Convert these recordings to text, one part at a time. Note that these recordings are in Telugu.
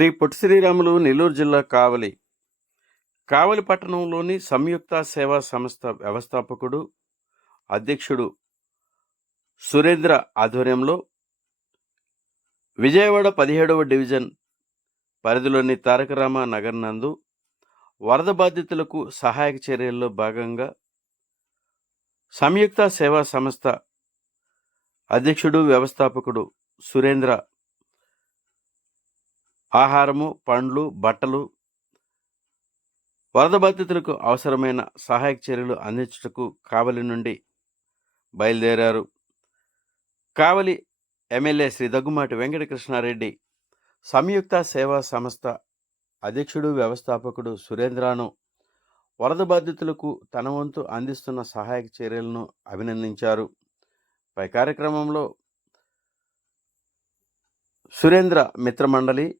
శ్రీ పొట్టి శ్రీరాములు నెల్లూరు జిల్లా కావలి కావలి పట్టణంలోని సంయుక్త సేవా సంస్థ వ్యవస్థాపకుడు అధ్యక్షుడు సురేంద్ర ఆధ్వర్యంలో విజయవాడ పదిహేడవ డివిజన్ పరిధిలోని తారకరామ నగర్ నందు వరద బాధితులకు సహాయక చర్యల్లో భాగంగా సంయుక్త సేవా సంస్థ అధ్యక్షుడు వ్యవస్థాపకుడు సురేంద్ర ఆహారము పండ్లు బట్టలు వరద బాధితులకు అవసరమైన సహాయక చర్యలు అందించుటకు కావలి నుండి బయలుదేరారు. కావలి ఎమ్మెల్యే శ్రీ దగ్గుమాటి వెంకటకృష్ణారెడ్డి సంయుక్త సేవా సంస్థ అధ్యక్షుడు వ్యవస్థాపకుడు సురేంద్రను వరద బాధితులకు తన వంతు అందిస్తున్న సహాయక చర్యలను అభినందించారు. పై కార్యక్రమంలో సురేంద్ర మిత్రమండలి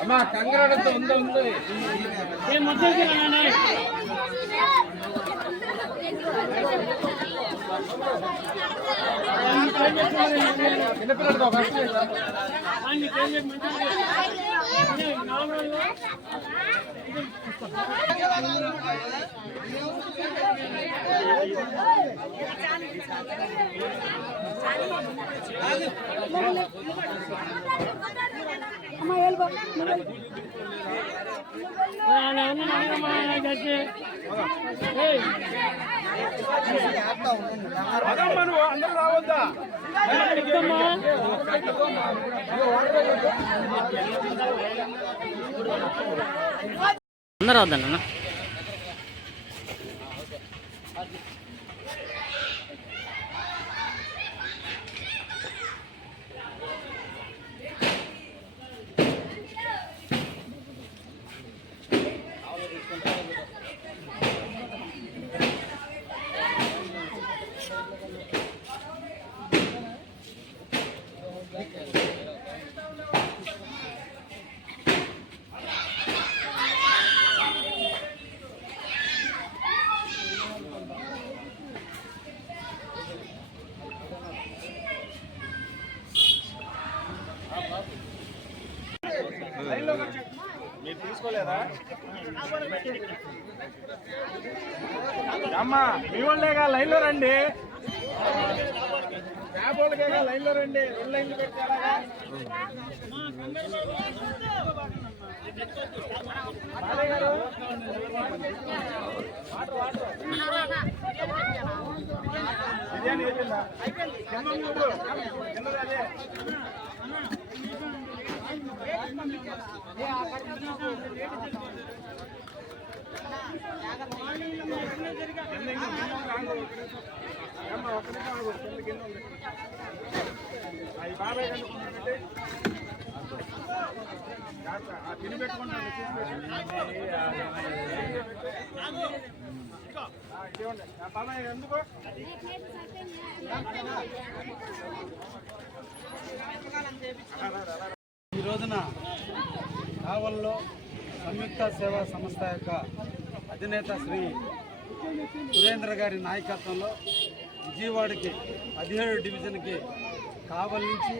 అమ్మ కంగారంతా ఉందో ఉంది చిన్నపిల్లలతో అమ్మా వెళ్ళిపో అందరూ రావద్దా అందరూ వద్దన్న తీసుకోలేదా అమ్మా మీ వాళ్ళేగా లైన్లో రండి. క్యాబ్ లైన్లో రండి. రెండు లైన్లు పెట్టారా? బిర్యానీ అయిపోయిందా కింద కింద ఇంకో కింద ఉంది, ఆగు. ఏమ్మా, ఒక్క నిమిషం ఆగు. కింద కింద ఉంది. ఆ, ఈ బాబాయ్ గారిని తిని పెట్టుకుంటాను బాబాయ్ ఎందుకు రోజున కావల్లో సంయుక్త సేవా సంస్థ యొక్క అధినేత శ్రీ సురేంద్ర గారి నాయకత్వంలో విజయవాడకి పదిహేడు డివిజన్కి కావల్ నుంచి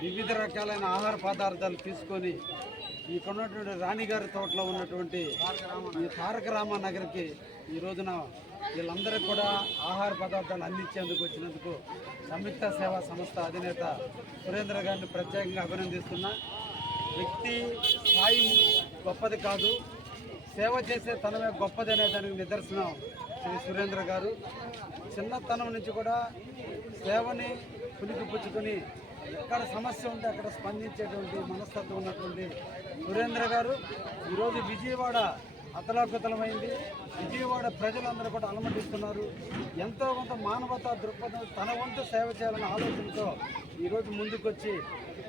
వివిధ రకాలైన ఆహార పదార్థాలు తీసుకొని ఇక్కడ ఉన్నటువంటి రాణిగారి తోటలో ఉన్నటువంటి ఈ తారక రామ నగర్కి ఈ రోజున వీళ్ళందరికీ కూడా ఆహార పదార్థాలు అందించేందుకు వచ్చినందుకు సంయుక్త సేవా సంస్థ అధినేత సురేంద్ర గారిని ప్రత్యేకంగా అభినందిస్తున్నా. వ్యక్తి స్థాయి గొప్పది కాదు. సేవ చేసే తనమే గొప్పది అనే దానికి నిదర్శనం శ్రీ సురేంద్ర గారు. చిన్నతనం నుంచి కూడా సేవని పులికిపుచ్చుకొని ఎక్కడ సమస్య ఉంటే అక్కడ స్పందించేటువంటి మనస్తత్వం ఉన్నటువంటి సురేంద్ర గారు. ఈరోజు విజయవాడ అతలాకుతలమైంది. విజయవాడ ప్రజలందరూ కూడా అలమటిస్తున్నారు. ఎంతో కొంత మానవతా దృక్పథం తన వంతు సేవ చేయాలనే ఆలోచనతో ఈరోజు ముందుకొచ్చి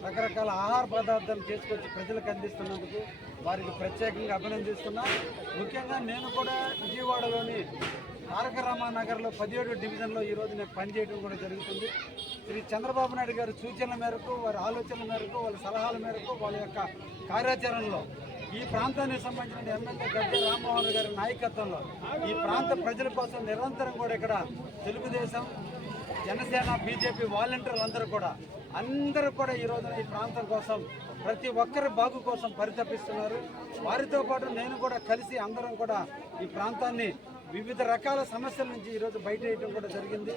రకరకాల ఆహార పదార్థాలు చేసుకొచ్చి ప్రజలకు అందిస్తున్నందుకు వారికి ప్రత్యేకంగా అభినందిస్తున్నా. ముఖ్యంగా నేను కూడా విజయవాడలోని తారక రామానగర్లో పదిహేడు డివిజన్లో ఈరోజు నేను పనిచేయడం కూడా జరుగుతుంది. శ్రీ చంద్రబాబు నాయుడు గారి సూచనల మేరకు వారి ఆలోచనల మేరకు వాళ్ళ సలహాల మేరకు వాళ్ళ యొక్క కార్యాచరణలో ఈ ప్రాంతానికి సంబంధించిన ఎమ్మెల్యే గడ్డి రామ్మోహన్ గారి నాయకత్వంలో ఈ ప్రాంత ప్రజల కోసం నిరంతరం కూడా ఇక్కడ తెలుగుదేశం జనసేన బీజేపీ వాలంటీర్లు అందరూ కూడా అందరూ కూడా ఈ రోజున ఈ ప్రాంతం కోసం ప్రతి ఒక్కరి బాగు కోసం పరితపిస్తున్నారు. వారితో పాటు నేను కూడా కలిసి అందరం కూడా ఈ ప్రాంతాన్ని వివిధ రకాల సమస్యల నుంచి ఈరోజు బయట వేయడం కూడా జరిగింది.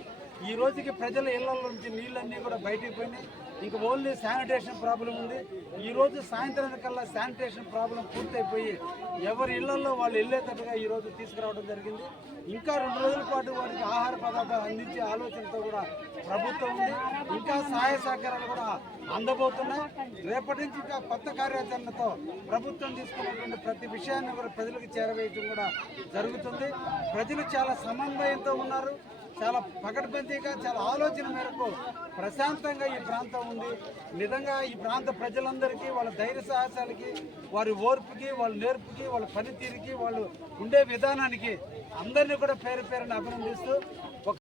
ఈ రోజుకి ప్రజల ఇళ్ళ నుంచి నీళ్ళన్నీ కూడా బయటికి పోయినాయి. ఇంక ఓన్లీ శానిటేషన్ ప్రాబ్లం ఉంది. ఈరోజు సాయంత్రానికల్లా కల్లా శానిటేషన్ ప్రాబ్లం పూర్తయిపోయి ఎవరి ఇళ్ళలో వాళ్ళు వెళ్ళేటట్టుగా ఈ రోజు తీసుకురావడం జరిగింది. ఇంకా రెండు రోజుల పాటు వారికి ఆహార పదార్థాలు అందించే ఆలోచనతో కూడా ప్రభుత్వం ఉంది. ఇంకా సహాయ పరికరాలు కూడా అందబోతున్నాయి. రేపటి నుంచి ఇంకా కొత్త కార్యాచరణతో ప్రభుత్వం తీసుకున్నటువంటి ప్రతి విషయాన్ని కూడా ప్రజలకు చేరవేయడం కూడా జరుగుతుంది. ప్రజలు చాలా సమన్వయంతో ఉన్నారు. చాలా పకడ్బందీగా చాలా ఆలోచన మేరకు ప్రశాంతంగా ఈ ప్రాంతం ఉంది. నిజంగా ఈ ప్రాంత ప్రజలందరికీ వాళ్ళ ధైర్య సాహసాలకి వారి ఓర్పుకి వాళ్ళ నేర్పుకి వాళ్ళ పనితీరుకి వాళ్ళు ఉండే విధానానికి అందరినీ కూడా పేరు పేరుని అభినందిస్తూ